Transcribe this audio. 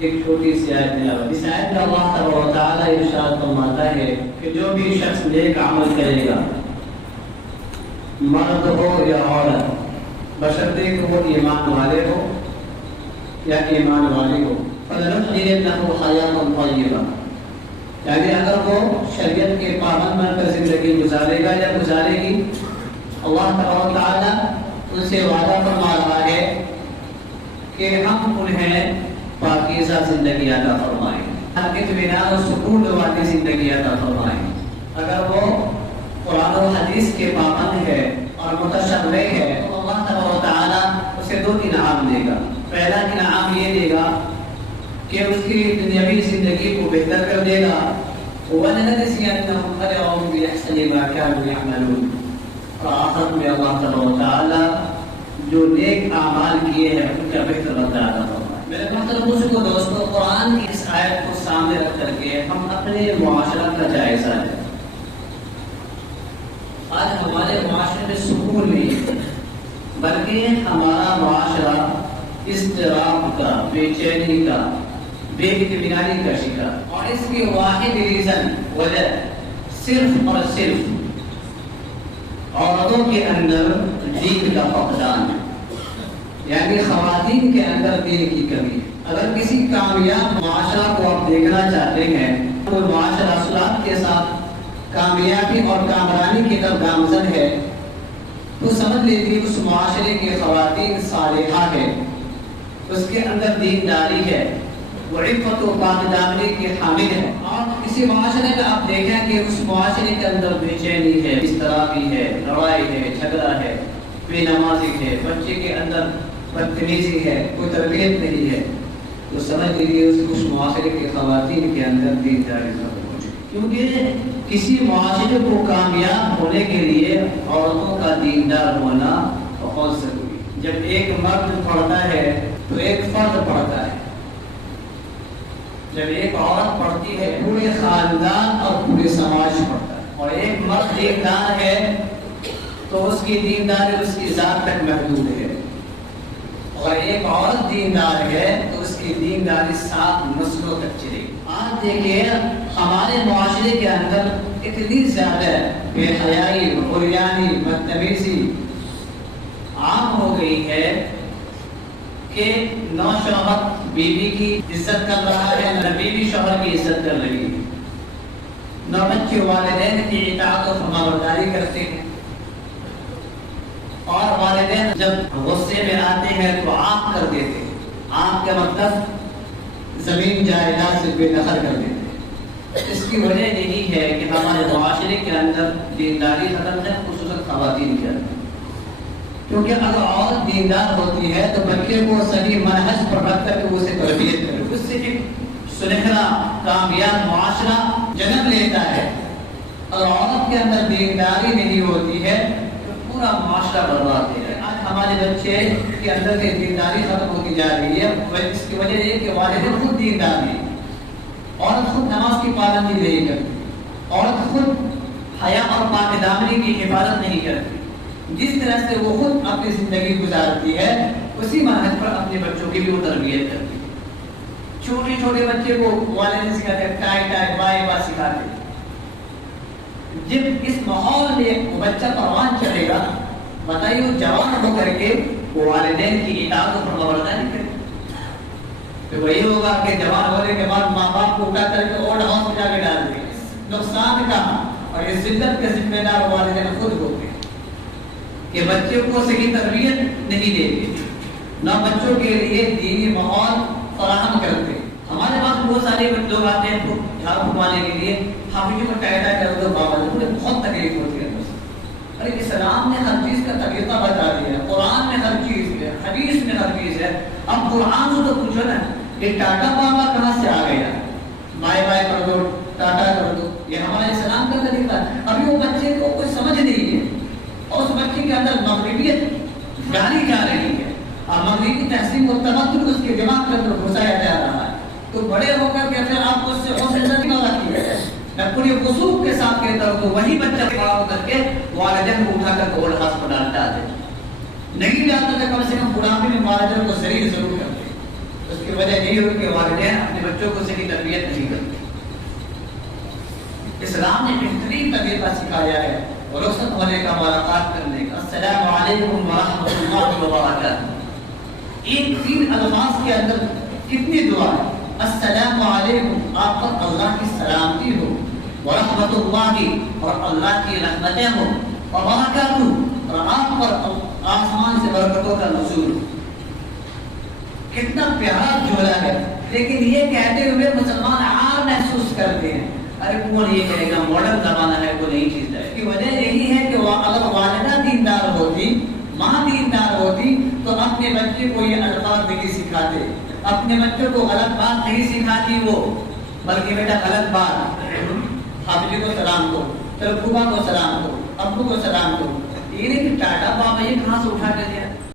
ایک چھوٹی سی آیت تلاوت. اس آیت میں اللہ تبارک و تعالیٰ ارشاد فرماتا ہے کہ جو بھی شخص نیک عمل کرے گا، مرد ہو یا عورت، بشرطے کہ وہ ایمان والے ہو یا ایمان والی ہو، فَلَنُحْيِيَنَّهُ حَيَاةً طَيِّبَةً، یعنی اگر وہ شریعت کے پابند بن کر زندگی گزارے گا یا گزارے گی، اللہ تبارک و تعالیٰ ان سے وعدہ فرما رہا ہے کہ ہم انہیں پاکیزہ زندگی عطا فرمائیں، اطمینان و سکون والی زندگی عطا فرمائیں. اگر وہ قرآن و حدیث کے پابند ہے اور متشبع ہے تو اللہ تبارک و تعالیٰ اسے دو انعام دے گا. پہلا انعام یہ دے گا کہ اس کی دنیاوی زندگی کو بہتر کر دے گا، وَلَنَجْزِيَنَّهُمْ أَجْرَهُمْ بِأَحْسَنِ مَا كَانُوا يَعْمَلُونَ، اور آخرت میں اللہ تبارک و تعالیٰ جو نیک اعمال کیے ہیں ان کا بہتر بدلہ عطا فرمائے. میرے محترم کو دوستو، قرآن کی اس آیت کو سامنے رکھ کر کے ہم اپنے معاشرت کا جائزہ لیں. آج ہمارے معاشرے میں سکون نہیں ہے، بلکہ ہمارا معاشرہ اضطراب کا، بے چینی کا، بے اطمینانی کا شکار. اور اس کی واحد وجہ صرف اور صرف عورتوں کے اندر دین کا فقدان ہے، یعنی خواتین کے اندر دین کی کمی ہے. اگر کسی کامیاب معاشرہ کو آپ دیکھنا چاہتے ہیں تو معاشرہ اصلاحات کے ساتھ کامیابی اور کامرانی کی طرف گامزن ہے تو سمجھ لیجیے اس معاشرے کی خواتین صالحہ ہے، اس کے اندر دینداری ہے، وہ عفت و پاکدامنی کی حامل ہے. اور کسی معاشرے میں آپ دیکھیں کہ اس معاشرے کے اندر بے چینی ہے، اضطرابی ہے، لڑائی ہے، جھگڑا ہے، بے نمازی ہے، بچے کے اندر بدتمیزی ہے، کوئی تربیت نہیں ہے، تو سمجھ لیجیے اس معاشرے کی خواتین کے اندر دینداری ختم ہو چکی. کیونکہ کسی معاشرے کو کامیاب ہونے کے لیے عورتوں کا دیندار ہونا بہت ضروری ہے. جب ایک مرد پڑھتا ہے تو ایک فرد پڑھتا ہے، جب ایک عورت پڑھتی ہے پورے خاندان اور پورے سماج پڑھتا ہے. اور ایک مرد دیندار ہے تو اس کی دینداری اس کی ذات تک محدود ہے، اور ایک عورت دیندار ہے تو اس کی دینداری 7 نسلوں تک چلے گی. آج دیکھیں ہمارے معاشرے کے اندر اتنی زیادہ بے حیائی، عریانی، بدتمیزی عام ہو گئی ہے کہ نو شوہر بیوی کی عزت کر رہا ہے، نہ بیوی شوہر کی عزت کر رہی ہے، نہ بچے والدین کی اطاعت و فرمانبرداری کرتے ہیں، اور والدین جب غصے میں آتے ہیں تو آنکھ کر دیتے ہیں. آنکھ کا مطلب زمین جائیداد سے بے دخل کر دیتے ہیں. اس کی وجہ یہی ہے کہ ہمارے معاشرے کے اندر دینداری ختم ہے، خصوصاً خواتین کے اندر. کیونکہ اگر عورت دیندار ہوتی ہے تو بچے کو صحیح منہج پر رکھ کر کے اسے تربیت کرے، اس سے ایک سنہرا کامیاب معاشرہ جنم لیتا ہے. اور عورت کے اندر دینداری نہیں ہوتی ہے تو پورا معاشرہ برباد ہے. آج ہمارے بچے کے اندر سے دینداری ختم ہوتی جا رہی ہے. اس کی وجہ یہ کہ والدین خود دیندار نہیں، عورت خود نماز کی پابندی نہیں کرتی، عورت خود حیا اور پاک دامنی کی حفاظت نہیں کرتی. جس طرح سے وہ خود اپنی زندگی گزارتی ہے اسی منہج پر اپنے بچوں کی بھی وہ تربیت کرتی ہے. چھوٹے چھوٹے بچے کو والدین سکھاتے ہیں، ٹائی ٹائی بائے بائے سکھاتے ہیں. جب اس ماحول میں وہ بچہ پروان چڑھے گا، بتائیے وہ جوان ہو کر کے وہ والدین کی اطاعت و فرمانبرداری کرے. تو وہی ہوگا کہ جوان ہونے کے بعد ماں باپ کو اٹھا کر کے اولڈ ہاؤس میں جا کے ڈال دیں. نقصان کا اور اس ذلت کے ذمہ دار والدین خود ہوتے ہیں کہ بچوں کو صحیح تربیت نہیں دیتے، نہ بچوں کے لیے دینی ماحول فراہم کرتے. ہمارے پاس بہت سارے لوگ آتے ہیں جھاڑ پھکوانے کے لیے، حافظ کو ٹائٹا کر دو بابا جی، مجھے بہت تکلیف ہوتی ہے. ارے اسلام نے ہر چیز کا طریقہ بتا دیا ہے، قرآن میں ہر چیز ہے، حدیث میں ہر چیز ہے. اب قرآن سے تو پوچھو نا یہ ٹاٹا بابا کہاں سے آ گیا، بائے بائے کر دو، ٹاٹا کر دو، یہ ہمارے اسلام کا طریقہ ہے. ابھی وہ بچے کو کوئی سمجھ نہیں ہے اور اس بچے کے اندر مغربیت ڈالی جا رہی ہے اور مغربی تہذیب و تمدن اس کے دماغ کے اندر گھسایا جا رہا ہے. تو بڑے ہو کر کے پھر آپ اس سے حوصلہ نہیں والا کیا ہے. میں پوری وضوح کے ساتھ کہتا ہوں تو وہی بچہ کھڑا ہو کر کے والدین کو اٹھا کر اولڈ ہاؤس پر ڈالتا ہے. نہیں ڈالتا تو کم سے کم بڑھاپے میں والدین کو ذلیل ضرور کرتے. اس کی وجہ یہی ہوئی کہ والدین اپنے بچوں کو صحیح تربیت نہیں کرتے. اسلام نے بہترین طریقہ سکھایا ہے رخصت ہونے کا، ملاقات کرنے کا. السلام علیکم ورحمۃ اللہ وبرکاتہ. ان 3 الفاظ کے اندر کتنی دعا ہے. السلام علیکم، آپ پر اللہ کی سلامتی ہو، ورحمۃ اللہ، اور اللہ کی رحمتیں ہوں، وبرکاتہ، اور آپ پر آسمان سے برکتوں کا نزول. کتنا پیارا جملہ ہے. لیکن یہ کہتے ہوئے مسلمان عار محسوس کرتے ہیں، ارے کون یہ کہے گا ماڈرن زمانہ ہے، وہ نہیں چیز ہے. کی وجہ یہی ہے کہ اگر والدہ دیندار ہوتی، ماں دیندار ہوتی، تو اپنے بچے کو یہ الفاظ نہیں سکھاتے، اپنے بچوں کو غلط بات نہیں سکھاتی وہ، بلکہ بیٹا غلط بات حافظ کو سلام کرو، چلو پھوپھا کو سلام کرو، ابو کو سلام کرو. یہ نہیں کہ ٹاٹا بابا یہ کہاں سے اٹھا کے دیا.